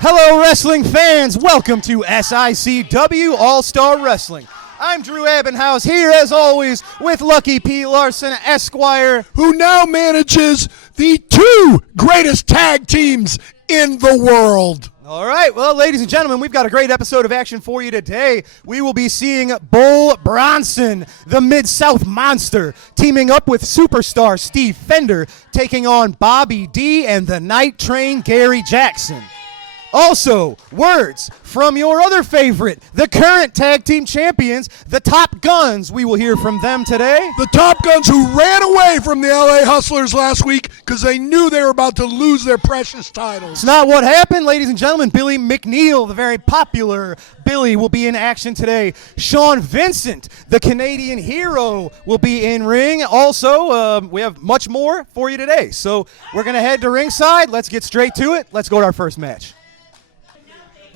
Hello, wrestling fans. Welcome to SICW All-Star Wrestling. I'm Drew Abbenhouse here, as always, with Lucky P. Larson, Esquire, who now manages the two greatest tag teams in the world. All right, well, ladies and gentlemen, we've got a great episode of action for you today. We will be seeing Bull Bronson, the Mid-South Monster, teaming up with superstar Steve Fender, taking on Bobby D and the Night Train Gary Jackson. Also, words from your other favorite, the current tag team champions, the Top Guns. We will hear from them today. The Top Guns who ran away from the LA Hustlers last week because they knew they were about to lose their precious titles. It's not what happened, ladies and gentlemen. Billy McNeel, the very popular Billy, will be in action today. Sean Vincent, the Canadian hero, will be in ring. Also, we have much more for you today. So we're going to head to ringside. Let's get straight to it. Let's go to our first match.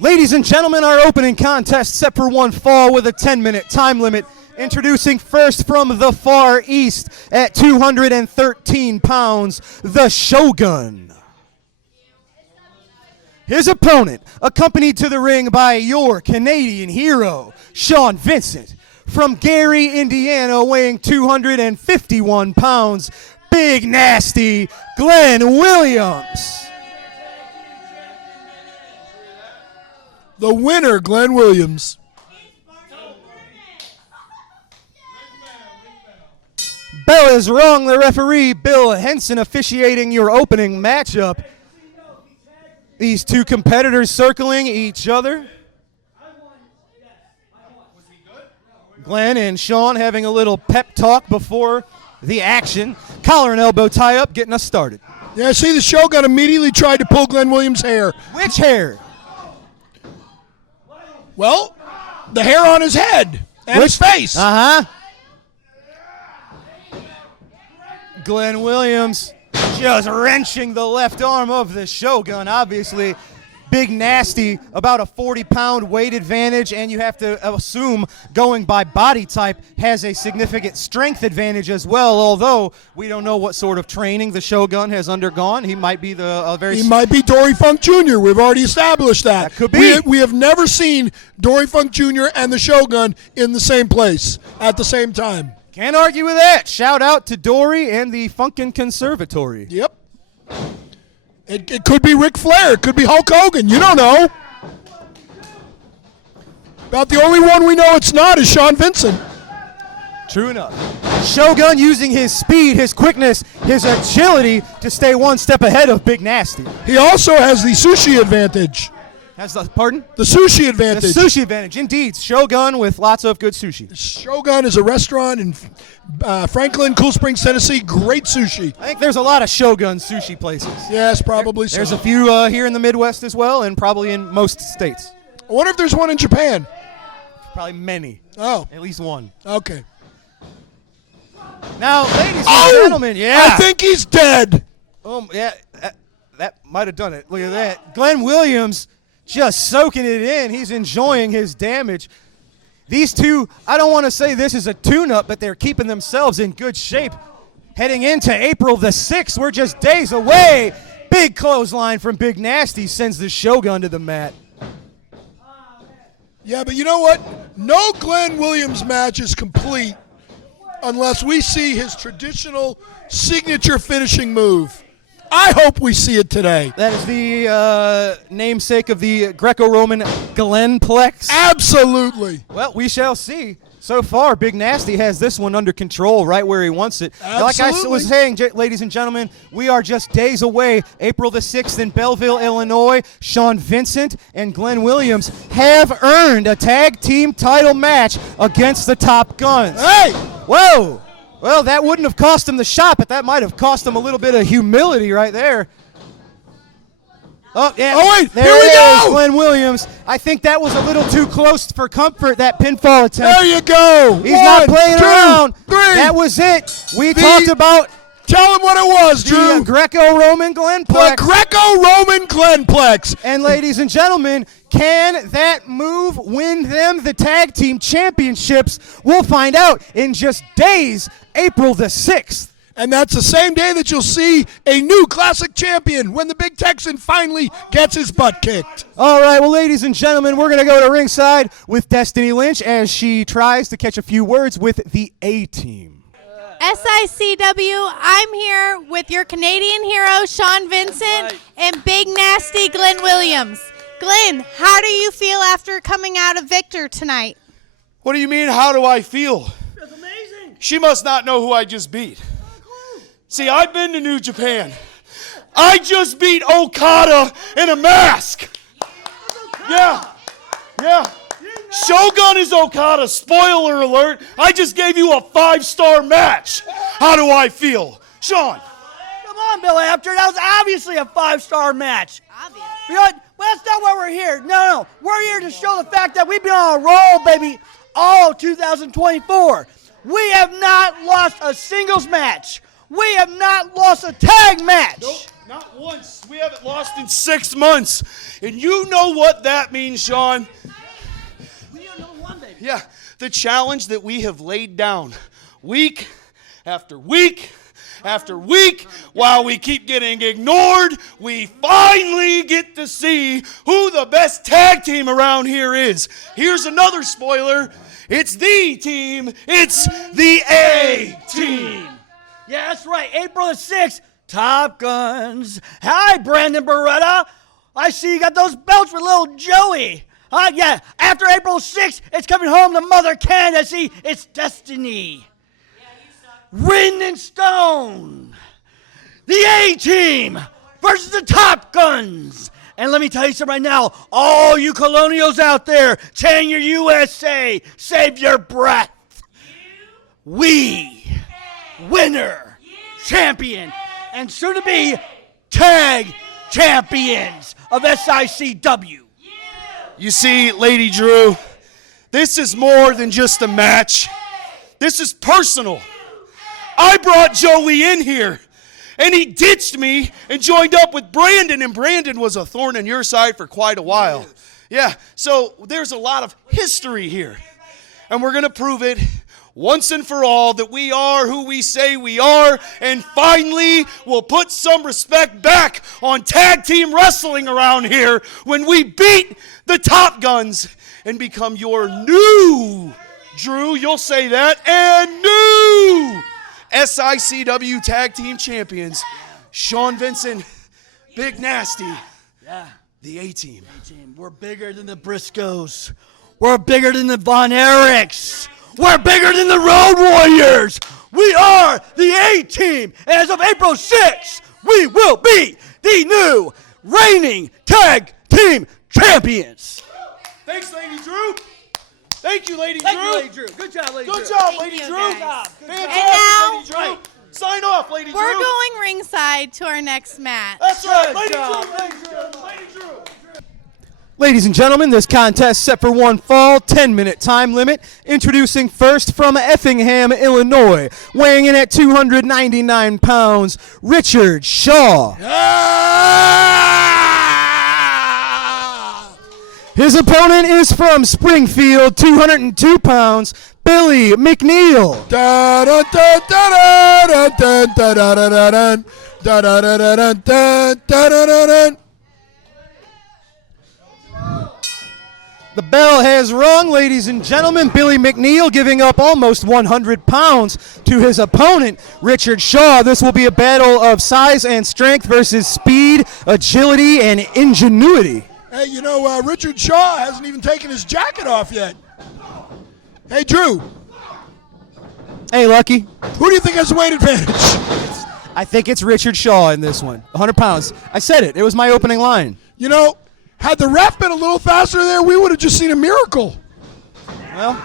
Ladies and gentlemen, our opening contest set for one fall with a 10-minute time limit. Introducing first from the far east at 213 pounds, the Shogun. His opponent, accompanied to the ring by your Canadian hero, Sean Vincent. From Gary, Indiana, weighing 251 pounds, Big Nasty, Glenn Williams. The winner, Glenn Williams. Bell is wrong. The referee, Bill Henson, officiating your opening matchup. These two competitors circling each other. Glenn and Sean having a little pep talk before the action. Collar and elbow tie-up, getting us started. Yeah, see, the Shogun immediately tried to pull Glenn Williams' hair. Which hair? Well, the hair on his head and his face. Uh-huh. Glenn Williams just wrenching the left arm of the Shogun. Obviously, Big Nasty, about a 40-pound weight advantage, and you have to assume, going by body type, has a significant strength advantage as well, although we don't know what sort of training the Shogun has undergone. He might be He might be Dory Funk Jr. We've already established that. That could be. We have never seen Dory Funk Jr. and the Shogun in the same place at the same time. Can't argue with that. Shout out to Dory and the Funkin' Conservatory. Yep. It could be Ric Flair. It could be Hulk Hogan. You don't know. About the only one we know it's not is Sean Vincent. True enough. Shogun using his speed, his quickness, his agility to stay one step ahead of Big Nasty. He also has the sushi advantage. Pardon? The sushi advantage. The sushi advantage, indeed. Shogun with lots of good sushi. Shogun is a restaurant in Franklin, Cool Springs, Tennessee. Great sushi. I think there's a lot of Shogun sushi places. Yes, probably so. There's a few here in the Midwest as well, and probably in most states. I wonder if there's one in Japan. Probably many. Oh. At least one. Okay. Now, ladies and gentlemen, yeah. I think he's dead. Yeah, that might have done it. Look at that. Glenn Williams just soaking it in. He's enjoying his damage. These two, I don't want to say this is a tune-up, but they're keeping themselves in good shape. Heading into April the 6th, we're just days away. Big clothesline from Big Nasty sends the Shogun to the mat. Yeah, but you know what? No Glenn Williams match is complete unless we see his traditional signature finishing move. I hope we see it today. That is the namesake of the Greco-Roman Glenplex. Absolutely. Well, we shall see. So far, Big Nasty has this one under control right where he wants it. Absolutely. Like I was saying, ladies and gentlemen, we are just days away. April the 6th in Belleville, Illinois. Sean Vincent and Glenn Williams have earned a tag team title match against the Top Guns. Hey! Whoa! Well, that wouldn't have cost him the shot, but that might have cost him a little bit of humility right there. Oh, yeah. Oh, wait. There Here we it is, go. Glenn Williams. I think that was a little too close for comfort, that pinfall attempt. There you go. He's not playing around. 3. That was it. We talked about Tell him what it was, Drew. the Greco-Roman Glenplex. The Greco-Roman Glenplex. And ladies and gentlemen, can that move win them the tag team championships? We'll find out in just days, April the 6th. And that's the same day that you'll see a new classic champion when the Big Texan finally gets his butt kicked. All right, well, ladies and gentlemen, we're going to go to ringside with Destiny Lynch as she tries to catch a few words with the A-Team. SICW, I'm here with your Canadian hero, Sean Vincent, and Big Nasty Glenn Williams. Glenn, how do you feel after coming out of victor tonight? What do you mean, how do I feel? That's amazing. She must not know who I just beat. See, I've been to New Japan. I just beat Okada in a mask. Yeah. Shogun is Okada. Spoiler alert. I just gave you a 5-star match. How do I feel? Sean. Come on, Bill Apter. That was obviously a 5-star match. Obvious. You know what? Well, that's not why we're here. No. We're here to show the fact that we've been on a roll, baby, all 2024. We have not lost a singles match. We have not lost a tag match. Nope, not once. We haven't lost in 6 months. And you know what that means, Sean. We don't know one, baby. Yeah, the challenge that we have laid down week after week after week while we keep getting ignored, we finally get to see who the best tag team around here is. Here's another spoiler. It's the team. It's the A-Team. Yeah, that's right. April the 6th, Top Guns. Hi, Brandon Beretta. I see you got those belts with little Joey. Yeah, after April 6th, it's coming home to Mother Canada. See, it's Destiny. Wind and Stone. The A-Team versus the Top Guns. And let me tell you something right now. All you colonials out there, chanting your USA, save your breath. We, winner, champion, and soon to be tag champions of SICW. You see, Lady Drew, this is more than just a match. This is personal. I brought Joey in here, and he ditched me and joined up with Brandon, and Brandon was a thorn in your side for quite a while. Yeah, so there's a lot of history here, and we're going to prove it once and for all that we are who we say we are, and finally we'll put some respect back on tag team wrestling around here when we beat the Top Guns and become your new, Drew, you'll say that, and new SICW Tag Team Champions, Sean Vincent, Big Nasty, the A-Team. We're bigger than the Briscoes. We're bigger than the Von Erichs. We're bigger than the Road Warriors. We are the A-Team. And as of April 6th, we will be the new reigning tag team champions. Thanks, Lady Drew. Thank you, Lady Drew. Thank you, Lady Drew. Good job, Lady Drew. Good job, Thank Lady you, Drew. guys. Fantastic, And now- Lady Drew. Sign off, Lady Drew. We're going ringside to our next match. That's right, Good Lady job. Drew. Lady Drew. Lady Drew. Ladies and gentlemen, this contest set for one fall, 10-minute time limit. Introducing first from Effingham, Illinois, weighing in at 299 pounds, Richard Shaw. His opponent is from Springfield, 202 pounds, Billy McNeel. The bell has rung, ladies and gentlemen. Billy McNeel giving up almost 100 pounds to his opponent, Richard Shaw. This will be a battle of size and strength versus speed, agility, and ingenuity. Hey, you know, Richard Shaw hasn't even taken his jacket off yet. Hey, Drew, Hey, Lucky. who do you think has the weight advantage? I think it's Richard Shaw in this one. 100 pounds. I said it. It was my opening line. You know, had the ref been a little faster there, we would have just seen a miracle. Well,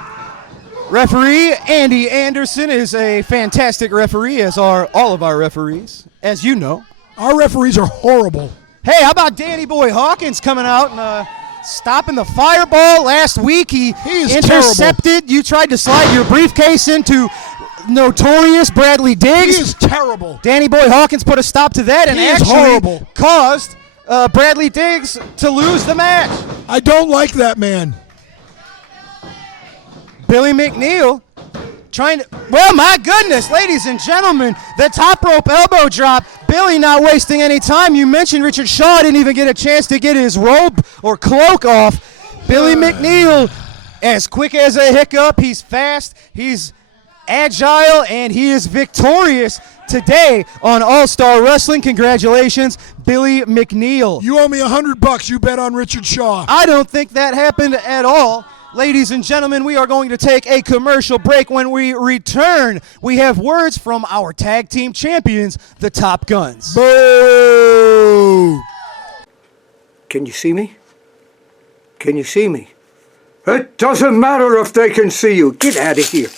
referee Andy Anderson is a fantastic referee, as are all of our referees, as you know. Our referees are horrible. Hey, how about Danny Boy Hawkins coming out and stopping the fireball last week? He is intercepted. terrible. You tried to slide your briefcase into notorious Bradley He Diggs. is terrible. Danny Boy Hawkins put a stop to that and He is actually horrible. caused Bradley Diggs to lose the match. I don't like that man. Billy McNeel Well, my goodness, ladies and gentlemen, the top rope elbow drop. Billy not wasting any time. You mentioned Richard Shaw didn't even get a chance to get his robe or cloak off. Billy McNeel, as quick as a hiccup, he's fast, he's agile, and he is victorious today on All-Star Wrestling. Congratulations, Billy McNeel. You owe me $100. You bet on Richard Shaw. I don't think that happened at all. Ladies and gentlemen, we are going to take a commercial break. When we return, we have words from our tag team champions, the Top Guns. Boo! Can you see me? Can you see me? It doesn't matter if they can see you. Get out of here.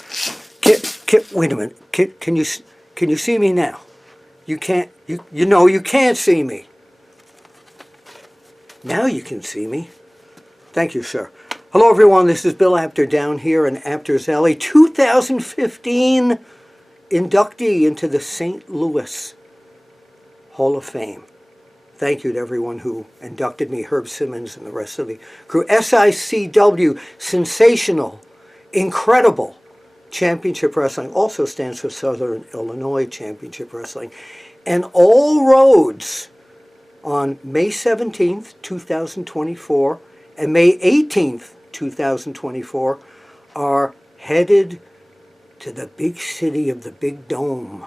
Wait a minute. Can you see me now? You can't. You know you can't see me. Now you can see me. Thank you, sir. Hello, everyone. This is Bill Apter down here in Apter's Alley. 2015 inductee into the St. Louis Hall of Fame. Thank you to everyone who inducted me, Herb Simmons and the rest of the crew. SICW, sensational, incredible Championship Wrestling, also stands for Southern Illinois Championship Wrestling. And all roads on May 17th, 2024 and May 18th, 2024 are headed to the big city of the Big Dome.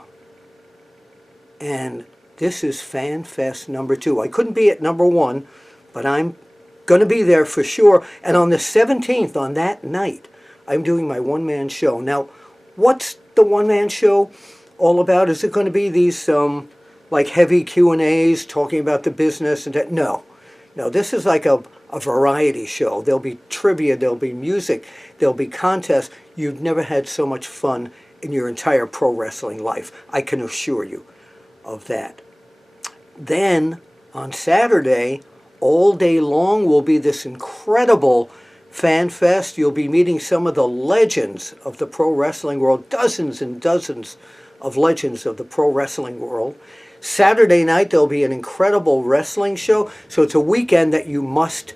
And this is Fan Fest number 2. I couldn't be at number 1, but I'm going to be there for sure. And on the 17th, on that night, I'm doing my one-man show. Now, what's the one-man show all about? Is it going to be these like heavy Q&As talking about the business and that? No, this is like a variety show. There'll be trivia, there'll be music, there'll be contests. You've never had so much fun in your entire pro wrestling life. I can assure you of that. Then on Saturday, all day long will be this incredible Fan Fest. You'll be meeting some of the legends of the pro wrestling world, dozens and dozens of legends of the pro wrestling world. Saturday night, there'll be an incredible wrestling show. So it's a weekend that you must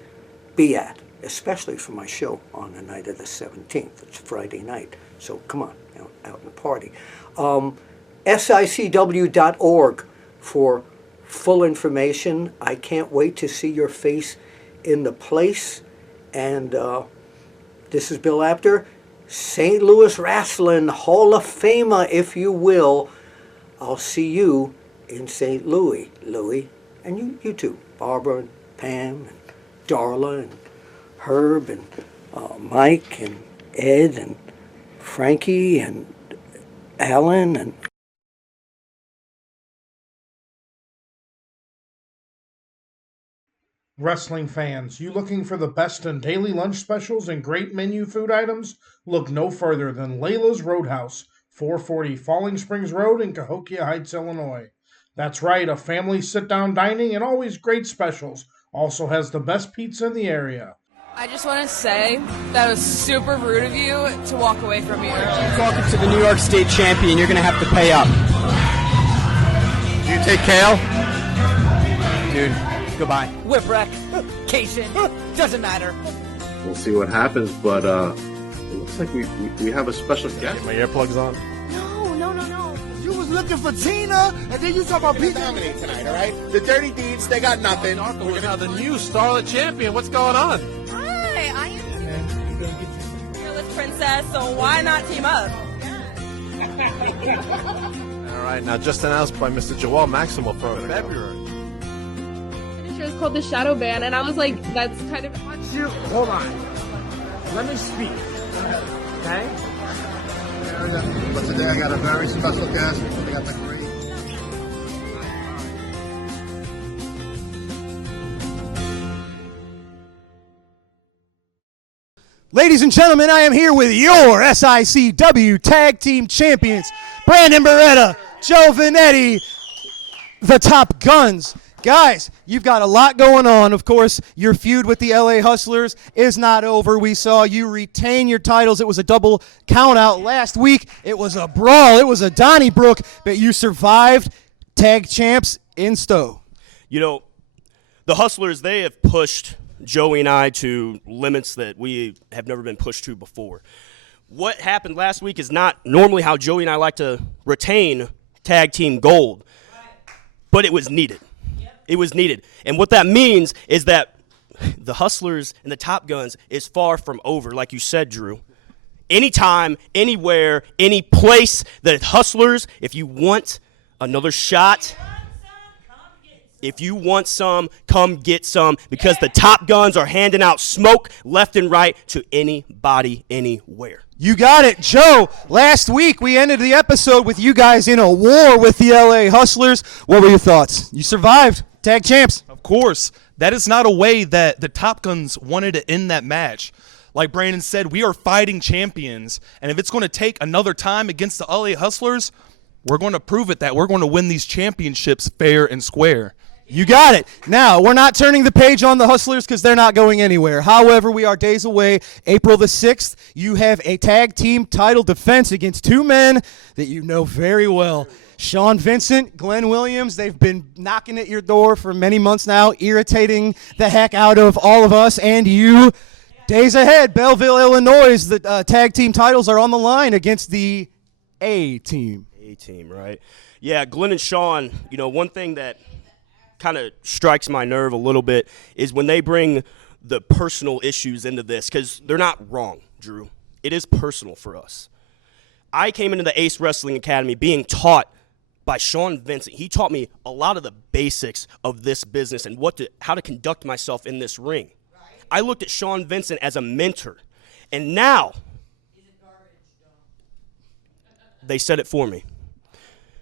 be at, especially for my show on the night of the 17th. It's Friday night. So come on, out in the party. SICW.org for full information. I can't wait to see your face in the place. And this is Bill Apter, St. Louis Wrestling Hall of Famer, if you will. I'll see you in St. Louis, and you too, Barbara and Pam and Darla and Herb and Mike and Ed and Frankie and Alan and Wrestling fans, you looking for the best in daily lunch specials and great menu food items? Look no further than Layla's Roadhouse, 440 Falling Springs Road in Cahokia Heights, Illinois. That's right, a family sit-down dining and always great specials. Also has the best pizza in the area. I just want to say that was super rude of you to walk away from me earlier. Welcome to the New York State Champion. You're going to have to pay up. Do you take kale? Dude, goodbye. Whipwreck, Cation, doesn't matter. We'll see what happens, but it looks like we have a special guest. Get my earplugs on. No. You was looking for Tina, and then you talk about pizza. Dominate tonight, all right? The Dirty Deeds, they got nothing. We're now the new Starlet Champion. What's going on? Hi, I am fearless princess, so why not team up? All right, now just announced by Mr. Joel Maximo for February. It was called the Shadow Band, and I was like, that's kind of... Hold on. Let me speak. Okay? But today I got a very special guest. I got the great... Ladies and gentlemen, I am here with your SICW Tag Team Champions, Brandon Beretta, Joe Vanetti, the Top Guns. Guys, you've got a lot going on. Of course, your feud with the LA Hustlers is not over. We saw you retain your titles. It was a double count-out last week. It was a brawl. It was a Donnybrook, but you survived tag champs in Stowe. You know, the Hustlers, they have pushed Joey and I to limits that we have never been pushed to before. what happened last week is not normally how Joey and I like to retain tag team gold, but it was needed. It was needed. And what that means is that the Hustlers and the Top Guns is far from over, like you said, Drew. Anytime, anywhere, any place that Hustlers, if you want another shot, if you want some, come get some, because the Top Guns are handing out smoke left and right to anybody, anywhere. You got it, Joe. Last week we ended the episode with you guys in a war with the LA Hustlers. What were your thoughts? You survived. Tag champs. Of course. That is not a way that the Top Guns wanted to end that match. Like Brandon said, we are fighting champions, and if it's going to take another time against the LA Hustlers, we're going to prove it that we're going to win these championships fair and square. You got it. Now, we're not turning the page on the Hustlers because they're not going anywhere. However, we are days away. April the 6th, you have a tag team title defense against two men that you know very well. Sean Vincent, Glenn Williams, they've been knocking at your door for many months now, irritating the heck out of all of us and you. Days ahead, Belleville, Illinois, the tag team titles are on the line against the A-team. A-team, right? Yeah, Glenn and Sean, you know, one thing that kind of strikes my nerve a little bit is when they bring the personal issues into this, because they're not wrong, Drew. It is personal for us. I came into the Ace Wrestling Academy being taught by Sean Vincent. He taught me a lot of the basics of this business and how to conduct myself in this ring. I looked at Sean Vincent as a mentor, and now they said it for me.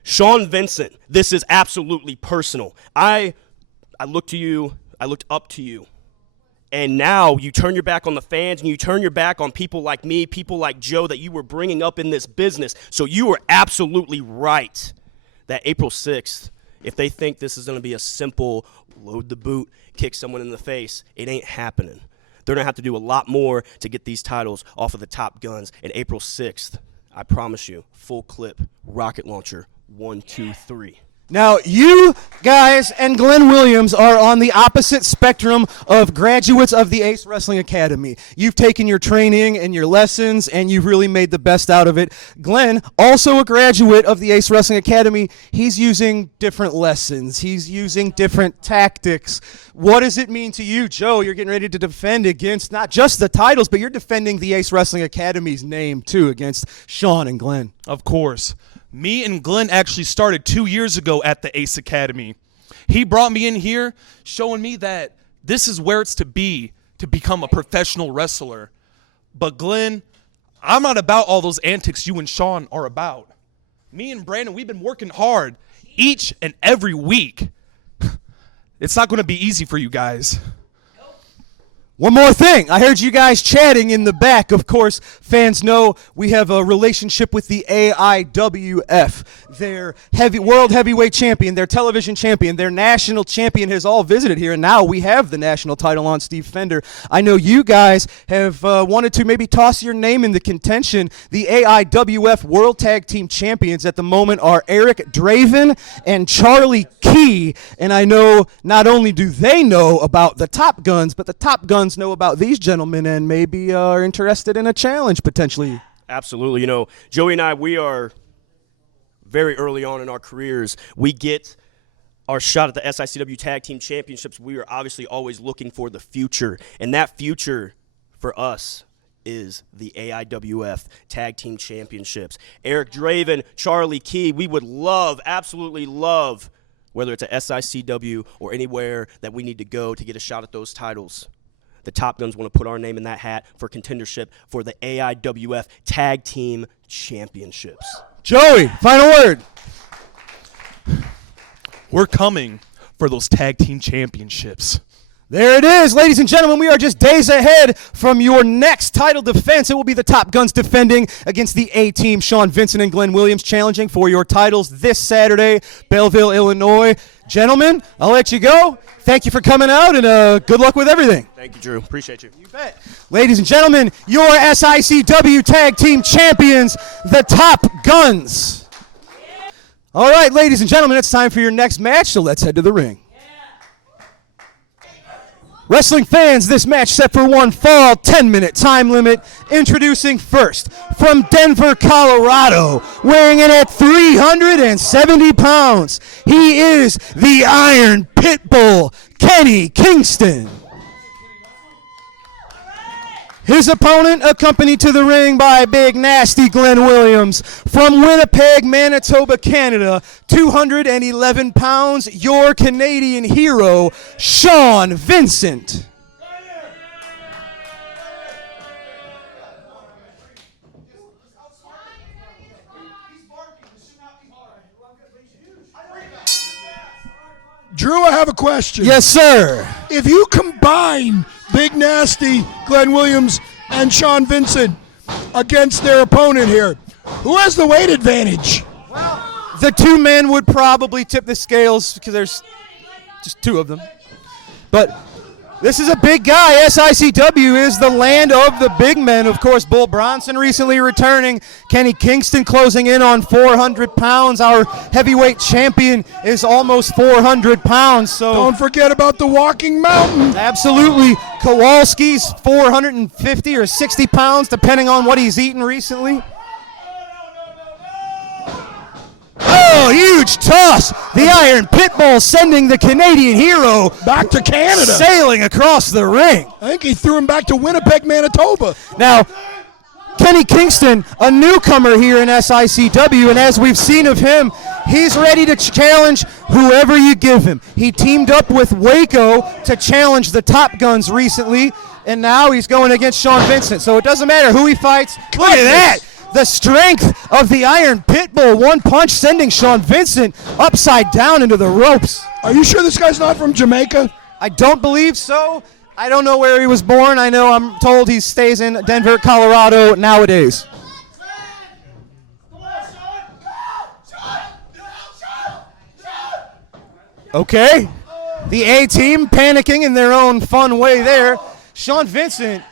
Sean Vincent, this is absolutely personal. I look to you, I looked up to you, and now you turn your back on the fans and you turn your back on people like me, people like Joe that you were bringing up in this business. So you were absolutely right that April 6th, if they think this is going to be a simple load the boot, kick someone in the face, it ain't happening. They're going to have to do a lot more to get these titles off of the Top Guns. And April 6th, I promise you, full clip, rocket launcher, 1, 2, 3. Now, you guys and Glenn Williams are on the opposite spectrum of graduates of the Ace Wrestling Academy. You've taken your training and your lessons, and you've really made the best out of it. Glenn, also a graduate of the Ace Wrestling Academy, he's using different lessons. He's using different tactics. What does it mean to you, Joe? You're getting ready to defend against not just the titles, but you're defending the Ace Wrestling Academy's name, too, against Sean and Glenn. Of course. Me and Glenn actually started 2 years ago at the Ace Academy. He brought me in here showing me that this is where it's to be to become a professional wrestler. But Glenn, I'm not about all those antics you and Sean are about. Me and Brandon, we've been working hard each and every week. It's not going to be easy for you guys. One more thing. I heard you guys chatting in the back. Of course, fans know we have a relationship with the AIWF. Their world heavyweight champion, their television champion, their national champion has all visited here, and now we have the national title on Steve Fender. I know you guys have wanted to maybe toss your name in the contention. The AIWF World Tag Team Champions at the moment are Eric Draven and Charlie Key, and I know not only do they know about the Top Guns, but the Top Guns know about these gentlemen and maybe are interested in a challenge potentially. Absolutely. You know, Joey and I, we are very early on in our careers. We get our shot at the SICW Tag Team Championships. We are obviously always looking for the future, and that future for us is the AIWF Tag Team Championships. Eric Draven, Charlie Key, we would love, absolutely love, whether it's a SICW or anywhere that we need to go to get a shot at those titles. The Top Guns want to put our name in that hat for contendership for the AIWF Tag Team Championships. Joey, final word. We're coming for those Tag Team Championships. There it is, ladies and gentlemen. We are just days ahead from your next title defense. It will be the Top Guns defending against the A-Team, Sean Vincent and Glenn Williams, challenging for your titles this Saturday, Belleville, Illinois. Gentlemen, I'll let you go. Thank you for coming out, and good luck with everything. Thank you, Drew. Appreciate you. You bet. Ladies and gentlemen, your SICW Tag Team Champions, the Top Guns. All right, ladies and gentlemen, it's time for your next match, so let's head to the ring. Wrestling fans, this match set for one fall, 10-minute time limit. Introducing first, from Denver, Colorado, weighing in at 370 pounds, he is the Iron Pitbull, Kenny Kingston. His opponent, accompanied to the ring by Big Nasty Glenn Williams, from Winnipeg, Manitoba, Canada, 211 pounds, your Canadian hero, Sean Vincent. Drew, I have a question. Yes, sir. If you combine Big Nasty, Glenn Williams, and Sean Vincent against their opponent here, who has the weight advantage? The two men would probably tip the scales because there's just two of them. But this is a big guy. SICW is the land of the big men. Of course, Bull Bronson recently returning. Kenny Kingston closing in on 400 pounds. Our heavyweight champion is almost 400 pounds. So don't forget about the Walking Mountain. Absolutely. Kowalski's 450 or 60 pounds, depending on what he's eaten recently. Oh, huge toss. The Iron Pitbull sending the Canadian hero back to Canada, sailing across the ring. I think he threw him back to Winnipeg, Manitoba. Now, Kenny Kingston, a newcomer here in SICW, and as we've seen of him, he's ready to challenge whoever you give him. He teamed up with Waco to challenge the Top Guns recently, and now he's going against Sean Vincent. So it doesn't matter who he fights. Look at that. The strength of the Iron Pitbull. One punch sending Sean Vincent upside down into the ropes. Are you sure this guy's not from Jamaica? I don't believe so. I don't know where he was born. I'm told he stays in Denver, Colorado nowadays. Okay. The A-team panicking in their own fun way there. Sean Vincent,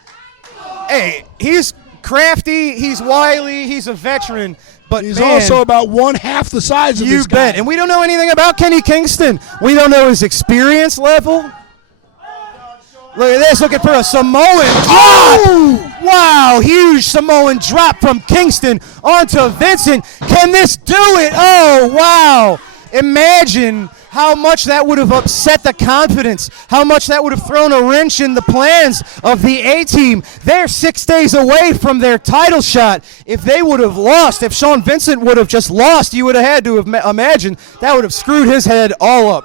hey, he's crafty, he's wily, he's a veteran, but he's also about one half the size of this guy. You bet. And we don't know anything about Kenny Kingston. We don't know his experience level. Look at this, looking for a Samoan drop. Wow, huge Samoan drop from Kingston onto Vincent. Can this do it? Oh, wow. Imagine how much that would have upset the confidence, how much that would have thrown a wrench in the plans of the A-team. They're 6 days away from their title shot. If they would have lost, if Sean Vincent would have just lost, you would have had to have imagined that would have screwed his head all up.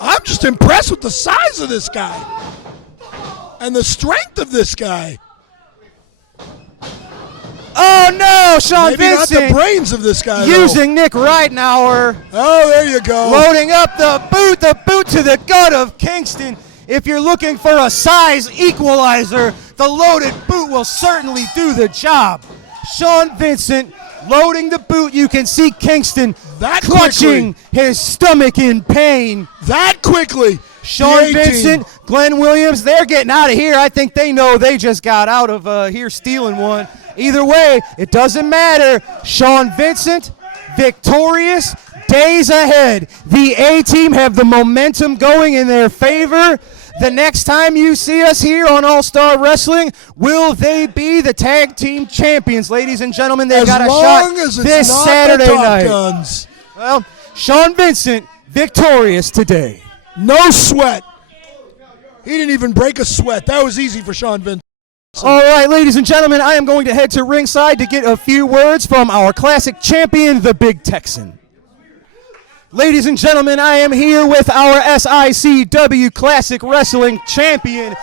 I'm just impressed with the size of this guy and the strength of this guy. Oh no, Sean Maybe Vincent. Not the brains of this guy. Using Nick Ridenauer. Oh, there you go. Loading up the boot to the gut of Kingston. If you're looking for a size equalizer, the loaded boot will certainly do the job. Sean Vincent loading the boot. You can see Kingston clutching his stomach in pain. That quickly. Sean Vincent, Glenn Williams, they're getting out of here. I think they know they just got out of here stealing one. Either way, it doesn't matter. Sean Vincent, victorious, days ahead. The A-team have the momentum going in their favor. The next time you see us here on All-Star Wrestling, will they be the tag team champions? Ladies and gentlemen, they've got a shot this Saturday night. Guns. Well, Sean Vincent, victorious today. No sweat. He didn't even break a sweat. That was easy for Sean Vincent. All right, ladies and gentlemen, I am going to head to ringside to get a few words from our classic champion, the Big Texan. Ladies and gentlemen, I am here with our SICW Classic Wrestling champion,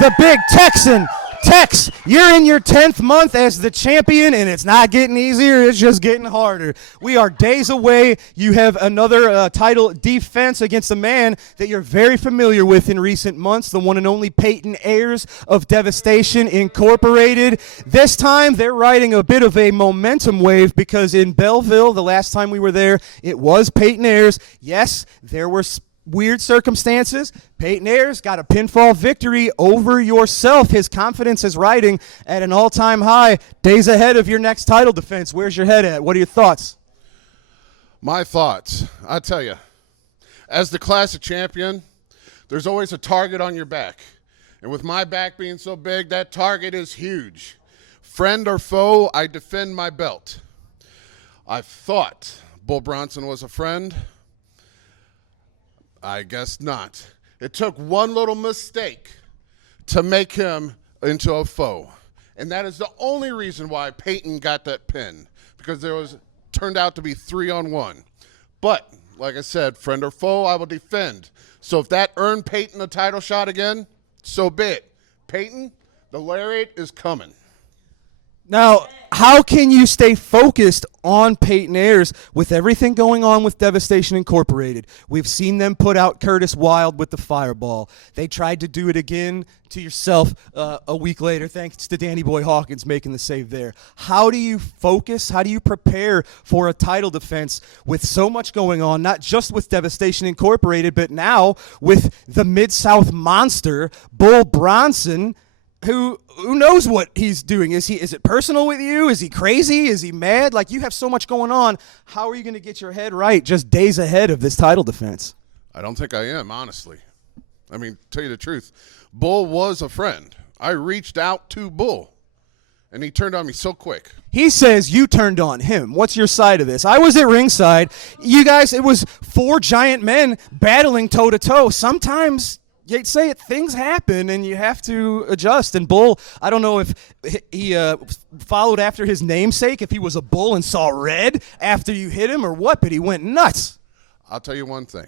the Big Texan. Tex, you're in your 10th month as the champion, and it's not getting easier, it's just getting harder. We are days away. You have another title defense against a man that you're very familiar with in recent months, the one and only Peyton Ayers of Devastation Incorporated. This time, they're riding a bit of a momentum wave because in Belleville, the last time we were there, it was Peyton Ayers. Yes, there were weird circumstances. Peyton Ayers got a pinfall victory over yourself. His confidence is riding at an all-time high. Days ahead of your next title defense. Where's your head at? What are your thoughts? My thoughts, I tell you, as the classic champion, there's always a target on your back. And with my back being so big, that target is huge. Friend or foe, I defend my belt. I thought Bull Bronson was a friend. I guess not. It took one little mistake to make him into a foe. And that is the only reason why Peyton got that pin, because turned out to be 3-on-1. But, like I said, friend or foe, I will defend. So if that earned Peyton a title shot again, so be it. Peyton, the lariat is coming. Now, how can you stay focused on Peyton Ayers with everything going on with Devastation Incorporated? We've seen them put out Curtis Wilde with the fireball. They tried to do it again to yourself a week later, thanks to Danny Boy Hawkins making the save there. How do you focus? How do you prepare for a title defense with so much going on, not just with Devastation Incorporated, but now with the Mid-South monster, Bull Bronson, who knows what he's doing? Is it personal with you? Is he crazy? Is he mad? Like, you have so much going on. How are you going to get your head right just days ahead of this title defense? I don't think I am, honestly. I mean, tell you the truth, Bull was a friend. I reached out to Bull, and he turned on me so quick. He says you turned on him. What's your side of this? I was at ringside. You guys, it was 4 giant men battling toe-to-toe. Sometimes you say it, things happen, and you have to adjust. And Bull, I don't know if he followed after his namesake, if he was a bull and saw red after you hit him or what, but he went nuts. I'll tell you one thing.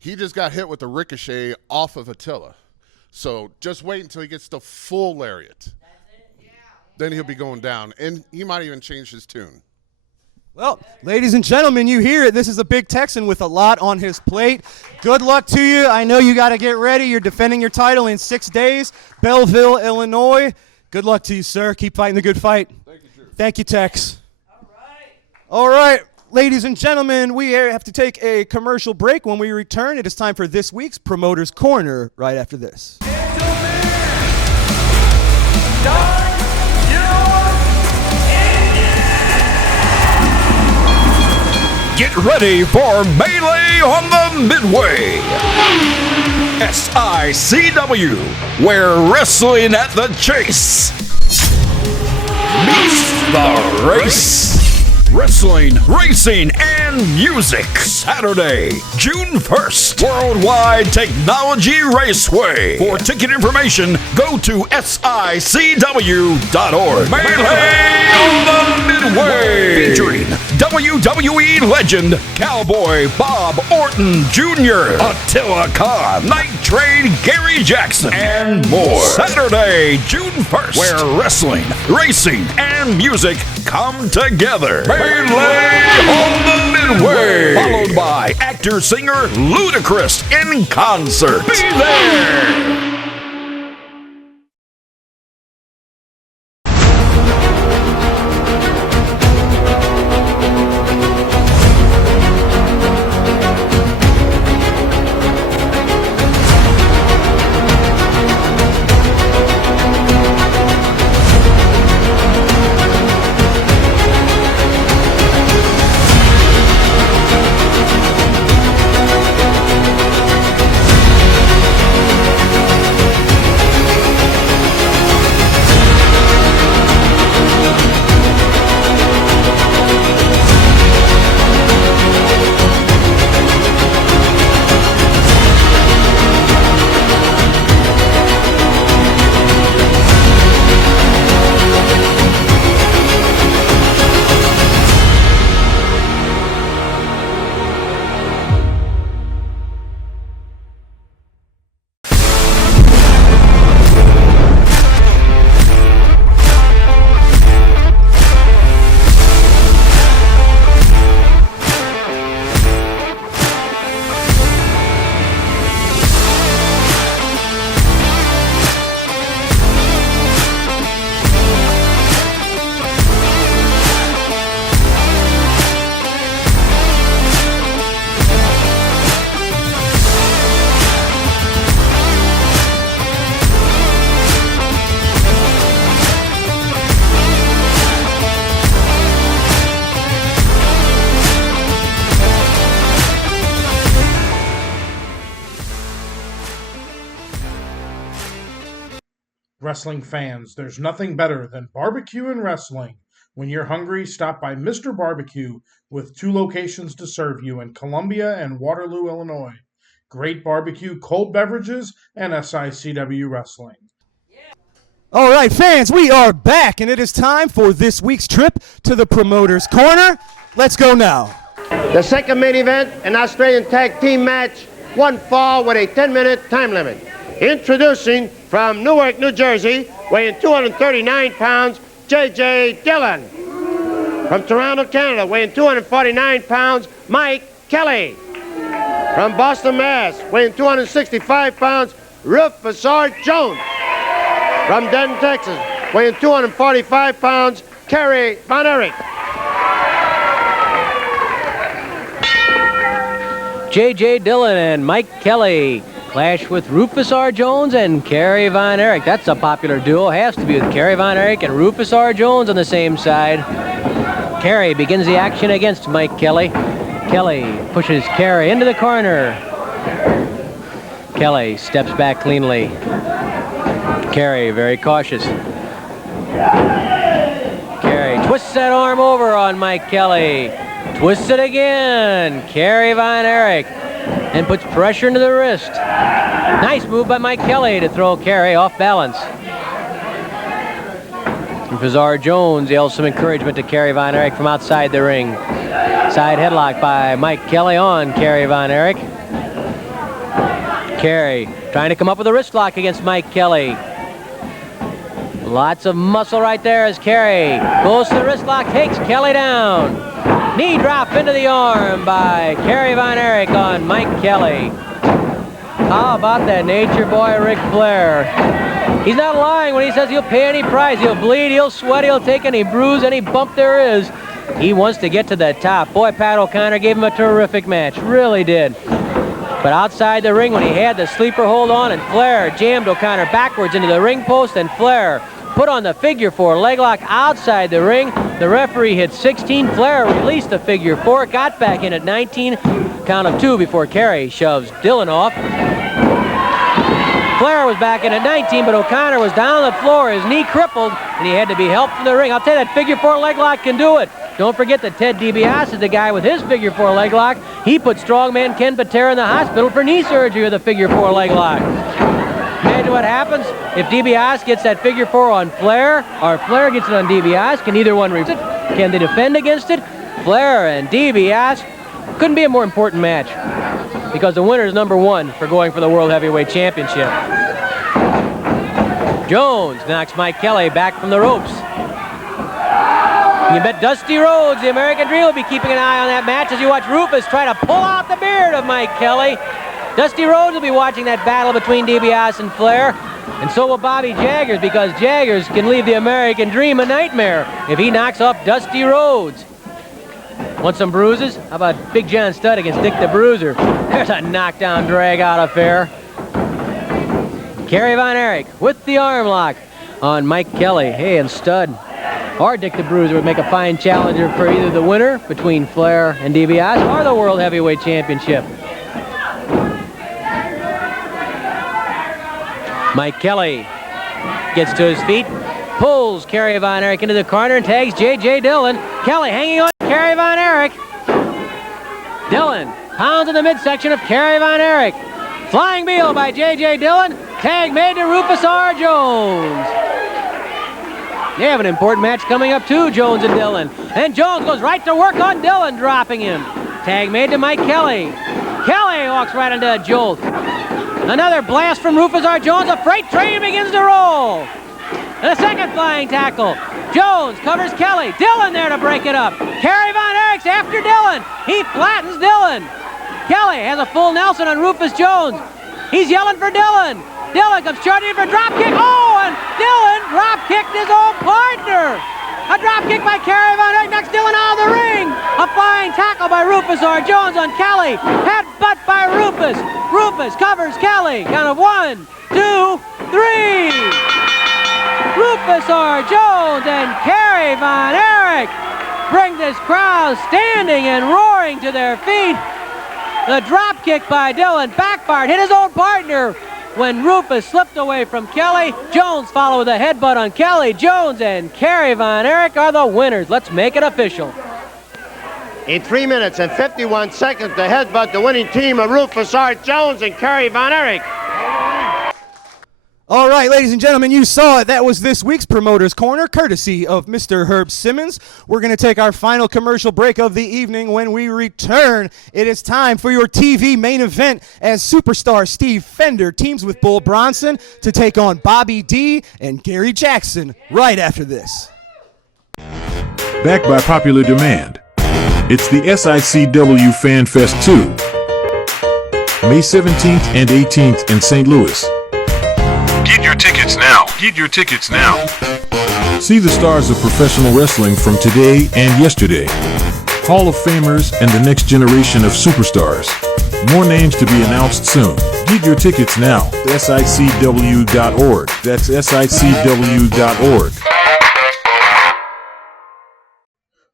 He just got hit with a ricochet off of Attila. So just wait until he gets the full lariat. That's it? Yeah. Then he'll be going down, and he might even change his tune. Well, ladies and gentlemen, you hear it. This is a Big Texan with a lot on his plate. Good luck to you. I know you got to get ready. You're defending your title in 6 days. Belleville, Illinois. Good luck to you, sir. Keep fighting the good fight. Thank you, Drew. Thank you, Tex. All right. Ladies and gentlemen, we have to take a commercial break. When we return, it is time for this week's Promoter's Corner right after this. Get ready for Melee on the Midway. SICW, where wrestling at the chase meets the race. Wrestling, racing, and music. Saturday, June 1st, Worldwide Technology Raceway. For ticket information, go to SICW.org. Melee on the Midway. Featuring WWE legend Cowboy Bob Orton Jr., Attila Khan, Night Train Gary Jackson, and more. Saturday, June 1st, where wrestling, racing, and music come together. Melee on the Midway. Followed by actor-singer Ludacris in concert. Be there! Wrestling fans, there's nothing better than barbecue and wrestling. When you're hungry, stop by Mr. Barbecue with 2 locations to serve you in Columbia and Waterloo, Illinois. Great barbecue, cold beverages, and SICW wrestling. All right, fans, we are back, and it is time for this week's trip to the Promoter's Corner. Let's go now. The second main event, an Australian tag team match, one fall with a 10-minute time limit. Introducing from Newark, New Jersey, weighing 239 pounds, J.J. Dillon. From Toronto, Canada, weighing 249 pounds, Mike Kelly. From Boston, Mass., weighing 265 pounds, Rufus R. Jones. From Denton, Texas, weighing 245 pounds, Kerry Von Erich. J.J. Dillon and Mike Kelly clash with Rufus R. Jones and Kerry Von Erich. That's a popular duo. Has to be with Kerry Von Erich and Rufus R. Jones on the same side. Kerry begins the action against Mike Kelly. Kelly pushes Kerry into the corner. Kelly steps back cleanly. Kerry very cautious. Kerry twists that arm over on Mike Kelly. Twists it again. Kerry Von Erich. And puts pressure into the wrist. Nice move by Mike Kelly to throw Kerry off balance. Rufus R. Jones yells some encouragement to Kerry Von Erich from outside the ring. Side headlock by Mike Kelly on Kerry Von Erich. Kerry trying to come up with a wrist lock against Mike Kelly. Lots of muscle right there as Kerry goes to the wrist lock, takes Kelly down. Knee drop into the arm by Kerry Von Erich on Mike Kelly. How about that nature boy Ric Flair? He's not lying when he says he'll pay any price. He'll bleed, he'll sweat, he'll take any bruise, any bump there is. He wants to get to the top. Boy, Pat O'Connor gave him a terrific match. Really did. But outside the ring when he had the sleeper hold on and Flair jammed O'Connor backwards into the ring post and Flair put on the figure 4 leg lock outside the ring. The referee hit 16. Flair released the figure 4, got back in at 19. Count of 2 before Kerry shoves Dillon off. Flair was back in at 19, but O'Connor was down on the floor, his knee crippled, and he had to be helped from the ring. I'll tell you, that figure 4 leg lock can do it. Don't forget that Ted DiBiase is the guy with his figure 4 leg lock. He put strongman Ken Patera in the hospital for knee surgery with a figure 4 leg lock. Imagine what happens if DiBiase gets that figure 4 on Flair, or Flair gets it on DiBiase. Can either one resist it? Can they defend against it? Flair and DiBiase. Couldn't be a more important match because the winner is #1 for going for the World Heavyweight Championship. Jones knocks Mike Kelly back from the ropes. You bet Dusty Rhodes, the American Dream, will be keeping an eye on that match as you watch Rufus try to pull out the beard of Mike Kelly. Dusty Rhodes will be watching that battle between DiBiase and Flair. And so will Bobby Jaggers, because Jaggers can leave the American Dream a nightmare if he knocks off Dusty Rhodes. Want some bruises? How about Big John Studd against Dick the Bruiser? There's a knockdown drag-out affair. Kerry Von Erich with the arm lock on Mike Kelly. Hey, and Studd or Dick the Bruiser would make a fine challenger for either the winner between Flair and DiBiase or the World Heavyweight Championship. Mike Kelly gets to his feet, pulls Kerry Von Erich into the corner and tags J.J. Dillon. Kelly hanging on Kerry Von Erich. Dillon pounds in the midsection of Kerry Von Erich. Flying Beal by J.J. Dillon. Tag made to Rufus R. Jones. They have an important match coming up too, Jones and Dillon. And Jones goes right to work on Dillon, dropping him. Tag made to Mike Kelly. Kelly walks right into a jolt. Another blast from Rufus R. Jones. A freight train begins to roll. And a second flying tackle. Jones covers Kelly. Dillon there to break it up. Kerry Von Erich's after Dillon. He flattens Dillon. Kelly has a full Nelson on Rufus Jones. He's yelling for Dillon. Dillon comes charging for a drop kick. Oh, and Dillon drop kicked his own partner. A drop kick by Kerry Von Erich knocks Dillon out of the ring. A flying tackle by Rufus R. Jones on Kelly. Headbutt by Rufus. Rufus covers Kelly. Count of 1, 2, 3. Rufus R. Jones and Kerry Von Erich bring this crowd standing and roaring to their feet. The drop kick by Dillon backfired, hit his own partner. when Rufus slipped away from Kelly. Jones followed with a headbutt on Kelly. Jones and Kerry Von Erich are the winners. Let's make it official. In 3 minutes and 51 seconds, the headbutt the winning team of Rufus R. Jones and Kerry Von Erich. All right, ladies and gentlemen, you saw it. That was this week's Promoter's Corner, courtesy of Mr. Herb Simmons. We're going to take our final commercial break of the evening. When we return, it is time for your TV main event as superstar Steve Fender teams with Bull Bronson to take on Bobby D and Gary Jackson right after this. Backed by popular demand, it's the SICW Fan Fest 2, May 17th and 18th in St. Louis. Get your tickets now. Get your tickets now. See the stars of professional wrestling from today and yesterday. Hall of Famers and the next generation of superstars. More names to be announced soon. Get your tickets now. SICW.org. That's SICW.org.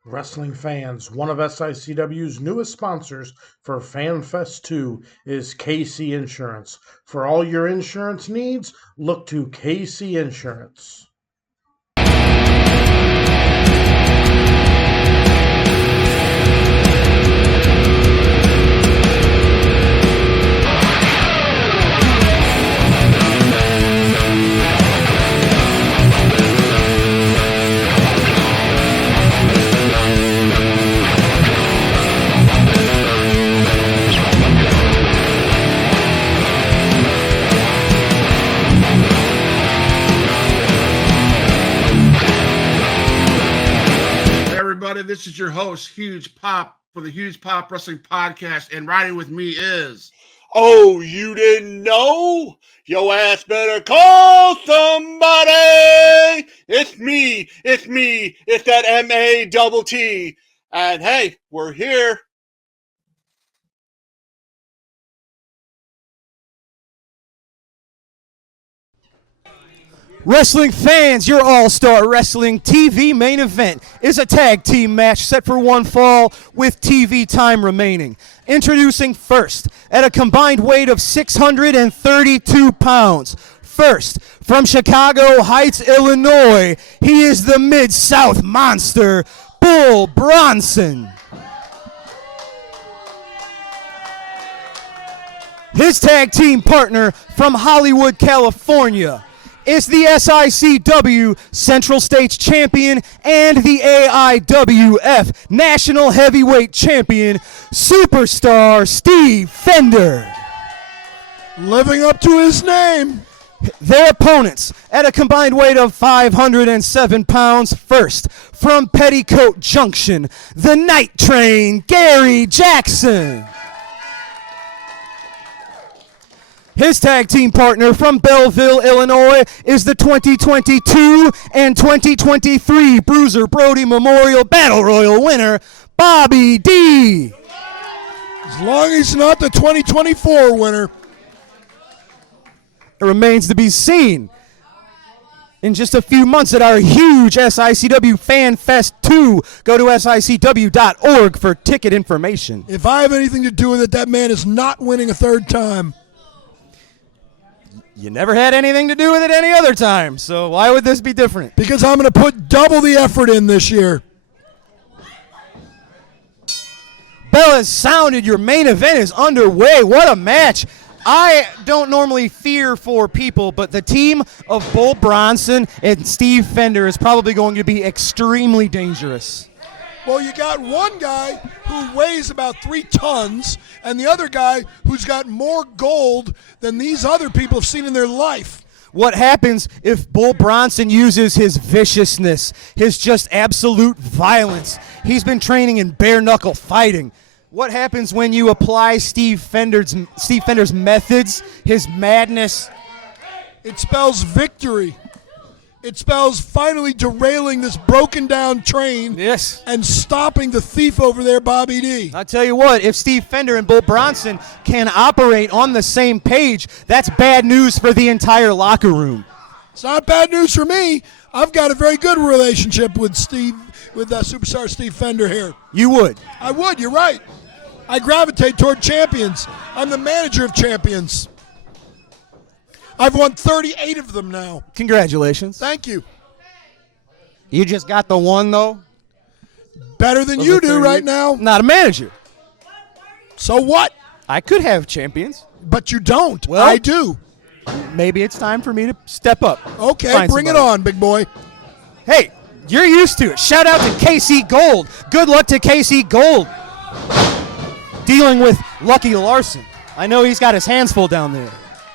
Wrestling fans, one of SICW's newest sponsors for FanFest 2 is KC Insurance. For all your insurance needs, look to KC Insurance. This is your host, Huge Pop, for the Huge Pop Wrestling Podcast, and riding with me is... Oh, you didn't know? Your ass better call somebody! It's me, it's that M-A-double-T. And hey, we're here. Wrestling fans, your All-Star Wrestling TV main event is a tag team match set for one fall with TV time remaining. Introducing first, at a combined weight of 632 pounds. First, from Chicago Heights, Illinois, he is the Mid-South Monster, Bull Bronson. His tag team partner from Hollywood, California, is the SICW Central States Champion and the AIWF National Heavyweight Champion, Superstar Steve Fender. Living up to his name. Their opponents, at a combined weight of 507 pounds, first, from Petticoat Junction, the Night Train, Gary Jackson. His tag team partner from Belleville, Illinois, is the 2022 and 2023 Bruiser Brody Memorial Battle Royal winner, Bobby D. As long as he's not the 2024 winner. It remains to be seen in just a few months at our huge SICW Fan Fest 2. Go to SICW.org for ticket information. If I have anything to do with it, that man is not winning a third time. You never had anything to do with it any other time, so why would this be different? Because I'm going to put double the effort in this year. Bell has sounded. Your main event is underway. What a match. I don't normally fear for people, but the team of Bull Bronson and Steve Fender is probably going to be extremely dangerous. Well, you got one guy who weighs about 3 tons and the other guy who's got more gold than these other people have seen in their life. What happens if Bull Bronson uses his viciousness, his just absolute violence? He's been training in bare-knuckle fighting. What happens when you apply Steve Fender's methods, his madness? It spells victory. It spells finally derailing this broken-down train, yes, and stopping the thief over there, Bobby D. I tell you what, if Steve Fender and Bull Bronson can operate on the same page, that's bad news for the entire locker room. It's not bad news for me. I've got a very good relationship with superstar Steve Fender here. You would? I would, you're right. I gravitate toward champions. I'm the manager of champions. I've won 38 of them now. Congratulations. Thank you. You just got the one, though? Better than you do right now. Not a manager. So what? I could have champions. But you don't. Well, I do. Maybe it's time for me to step up. Okay, bring it on, big boy. Hey, you're used to it. Shout out to KC Gold. Good luck to KC Gold. Dealing with Lucky Larson. I know he's got his hands full down there.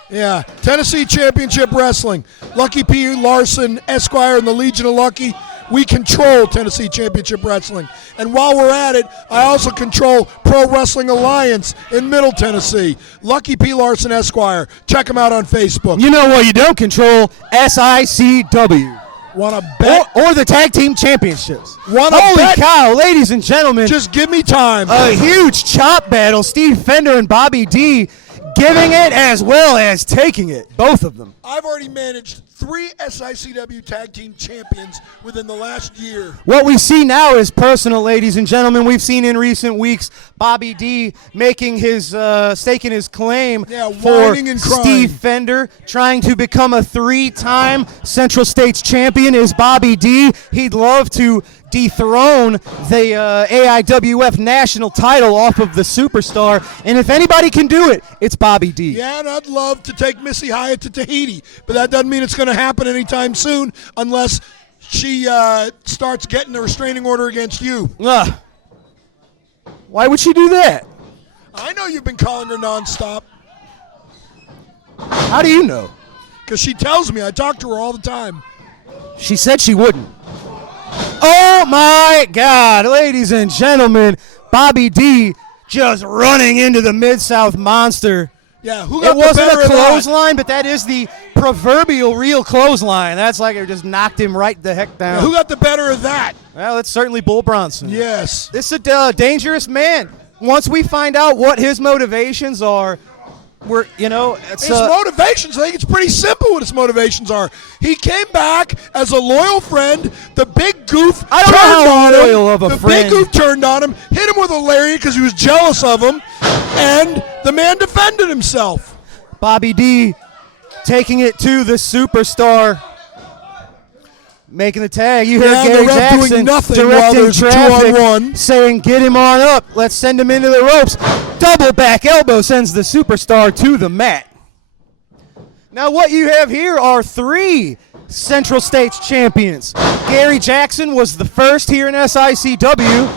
Yeah, Tennessee Championship Wrestling. Lucky P. Larson, Esquire, and the Legion of Lucky. We control Tennessee Championship Wrestling. And while we're at it, I also control Pro Wrestling Alliance in Middle Tennessee. Lucky P. Larson, Esquire. Check them out on Facebook. You know what you don't control? SICW. Want to bet? Or the Tag Team Championships. Holy bet? Cow, ladies and gentlemen. Just give me time. A huge chop battle. Steve Fender and Bobby D giving it as well as taking it. Both of them. I've already managed 3 SICW Tag Team Champions within the last year. What we see now is personal, ladies and gentlemen. We've seen in recent weeks Bobby D making his staking his claim for whining and crying. Steve Fender, trying to become a 3-time Central States champion. Is Bobby D? He'd love to dethrone the AIWF national title off of the Superstar, and if anybody can do it, it's Bobby D. Yeah, and I'd love to take Missy Hyatt to Tahiti, but that doesn't mean it's going to happen anytime soon unless she starts getting a restraining order against you. Why would she do that? I know you've been calling her nonstop. How do you know? Because she tells me. I talk to her all the time. She said she wouldn't. Oh my God, ladies and gentlemen, Bobby D just running into the Mid-South Monster. Yeah, who got it wasn't the better a of that? clothesline, but that is the proverbial real clothesline. That's like it just knocked him right the heck down. Yeah, who got the better of that? Well, it's certainly Bull Bronson. Yes. This is a dangerous man. Once we find out what his motivations are, it's his motivations, I think it's pretty simple what his motivations are. He came back as a loyal friend. The big goof turned on him. The big goof turned on him, hit him with a lariat because he was jealous of him, and the man defended himself. Bobby D taking it to the Superstar. Making the tag. You heard Gary Jackson directing traffic, saying, get him on up. Let's send him into the ropes. Double back elbow sends the Superstar to the mat. Now what you have here are 3 Central States champions. Gary Jackson was the first here in SICW.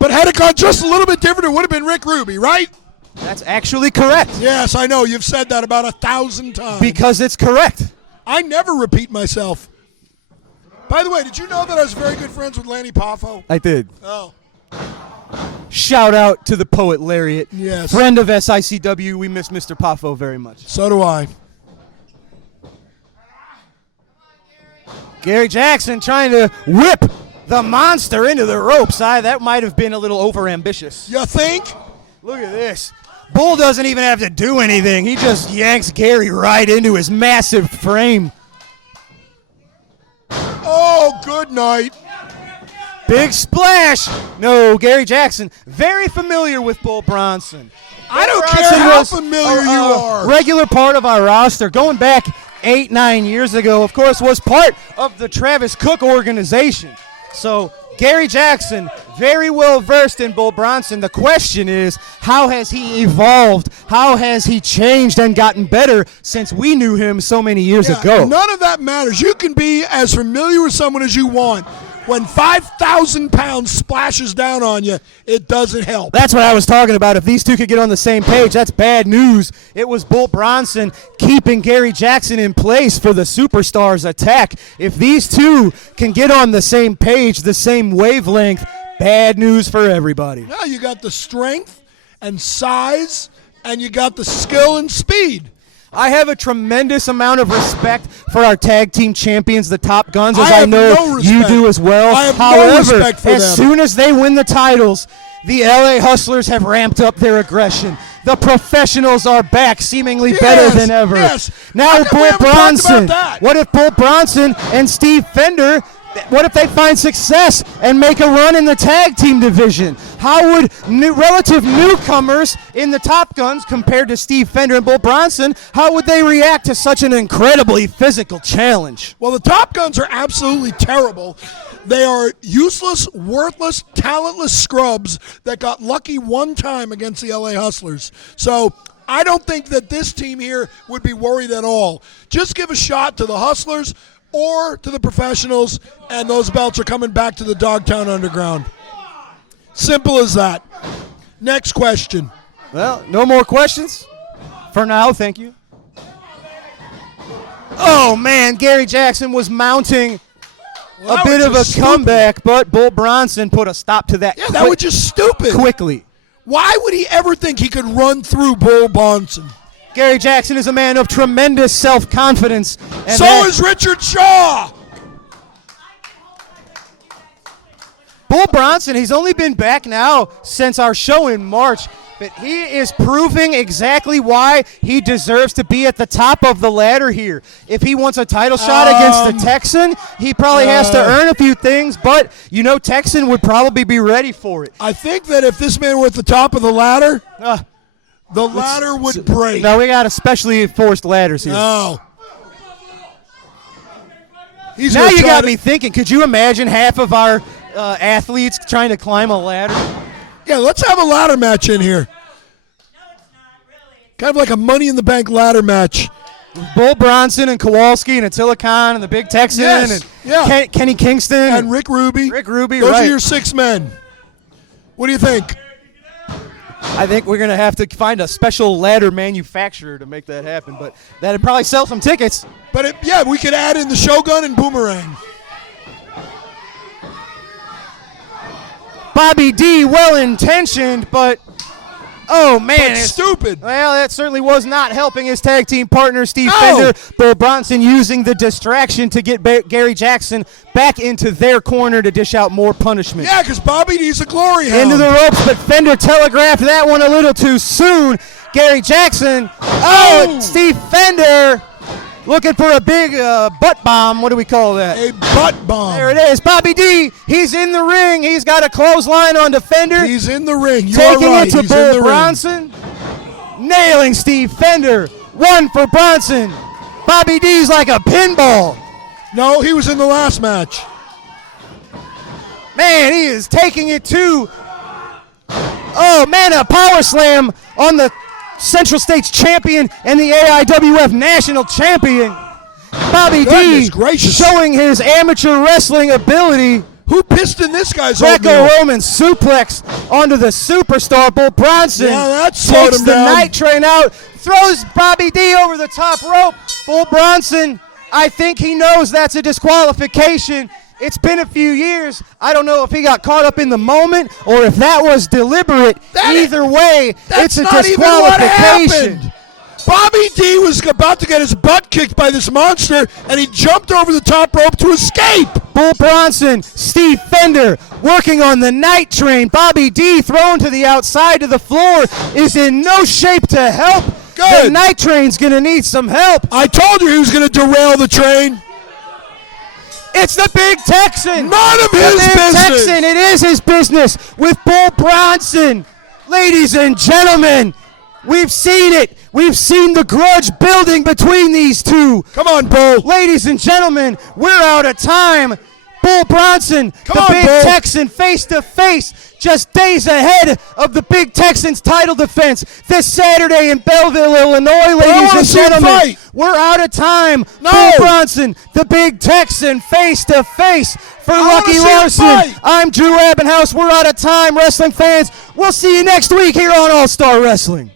But had it gone just a little bit different, it would have been Rick Ruby, right? That's actually correct. Yes, I know. You've said that about 1,000 times. Because it's correct. I never repeat myself. By the way, did you know that I was very good friends with Lanny Poffo? I did. Oh. Shout out to the Poet Lariat. Yes. Friend of SICW. We miss Mr. Poffo very much. So do I. Gary Jackson trying to whip the Monster into the ropes. That might have been a little overambitious. You think? Look at this. Bull doesn't even have to do anything. He just yanks Gary right into his massive frame. Oh, good night. Big splash. No, Gary Jackson, very familiar with Bull Bronson. I don't care how familiar you are. Regular part of our roster, going back 8-9 years ago, of course, was part of the Travis Cook organization. So Gary Jackson, very well versed in Bull Bronson. The question is, how has he evolved? How has he changed and gotten better since we knew him so many years ago? None of that matters. You can be as familiar with someone as you want. When 5,000 pounds splashes down on you, it doesn't help. That's what I was talking about. If these two could get on the same page, that's bad news. It was Bull Bronson keeping Gary Jackson in place for the Superstars attack. If these two can get on the same page, the same wavelength, bad news for everybody. Now you got the strength and size, and you got the skill and speed. I have a tremendous amount of respect for our tag team champions, the Top Guns, as I know you do as well. I have However, no respect for them. As soon as they win the titles, the LA Hustlers have ramped up their aggression. The professionals are back, seemingly better than ever. Yes. Now Bull Bronson. What if Bull Bronson and Steve Fender, what if they find success and make a run in the tag team division? How would relative newcomers in the Top Guns compared to Steve Fender and Bull Bronson, how would they react to such an incredibly physical challenge? Well, the Top Guns are absolutely terrible. They are useless, worthless, talentless scrubs that got lucky one time against the LA Hustlers. So I don't think that this team here would be worried at all. Just give a shot to the Hustlers or to the Professionals, and those belts are coming back to the Dogtown Underground. Simple as that. Next question. Well, no more questions for now. Thank you. Oh, man, Gary Jackson was mounting a bit of a comeback, but Bull Bronson put a stop to that. Yeah, that was just stupid. Quickly. Why would he ever think he could run through Bull Bronson? Gary Jackson is a man of tremendous self-confidence. So is Richard Shaw. Bull Bronson, he's only been back now since our show in March, but he is proving exactly why he deserves to be at the top of the ladder here. If he wants a title shot against the Texan, he probably has to earn a few things, but you know Texan would probably be ready for it. I think that if this man were at the top of the ladder, the ladder would break. No, we got especially forced ladders here. No. Now you got me thinking, could you imagine half of our athletes trying to climb a ladder? Yeah, let's have a ladder match in here. Kind of like a Money in the Bank ladder match. Bull Bronson and Kowalski and Attila Khan and the Big Texan and Kenny Kingston. And Rick Ruby. Rick Ruby, Those right. are your 6 men. What do you think? I think we're going to have to find a special ladder manufacturer to make that happen, but that'd probably sell some tickets. But we could add in the Shogun and Boomerang. Bobby D, well-intentioned, but oh man, it's stupid. Well, that certainly was not helping his tag team partner, Steve Fender. Bull Bronson using the distraction to get Gary Jackson back into their corner to dish out more punishment. Yeah, because Bobby D's a glory hound. Into the ropes, but Fender telegraphed that one a little too soon. Gary Jackson, Steve Fender looking for a big butt bomb. What do we call that? A butt bomb. There it is. Bobby D, he's in the ring. He's got a clothesline on Defender. He's in the ring. You Taking are right. it to He's in Bull the Bronson. Nailing Steve Fender. 1 for Bronson. Bobby D's like a pinball. No, he was in the last match. Man, he is taking it to. Oh, man, a power slam on the Central States champion and the AIWF national champion. Bobby D showing his amateur wrestling ability. Who pissed in this guy's oatmeal? Greco-Roman suplex onto the superstar Bull Bronson. Yeah, that slowed takes him the down. night train out, throws Bobby D over the top rope. Bull Bronson, I think he knows that's a disqualification. It's been a few years. I don't know if he got caught up in the moment or if that was deliberate. Either way, it's a disqualification. Bobby D was about to get his butt kicked by this monster, and he jumped over the top rope to escape. Bull Bronson, Steve Fender working on the night train. Bobby D thrown to the outside of the floor is in no shape to help. Good. The night train's going to need some help. I told you he was going to derail the train. It's the Big Texan. None of his business. Texan, it is his business with Bull Bronson. Ladies and gentlemen, we've seen it. We've seen the grudge building between these two. Come on, Bull. Ladies and gentlemen, we're out of time. Bull Bronson, the Big Texan, face to face, just days ahead of the Big Texans title defense this Saturday in Belleville, Illinois, ladies and gentlemen. We're out of time. Bull Bronson, the Big Texan, face to face for Lucky Larson. I'm Drew Abbenhouse. We're out of time, wrestling fans. We'll see you next week here on All Star Wrestling.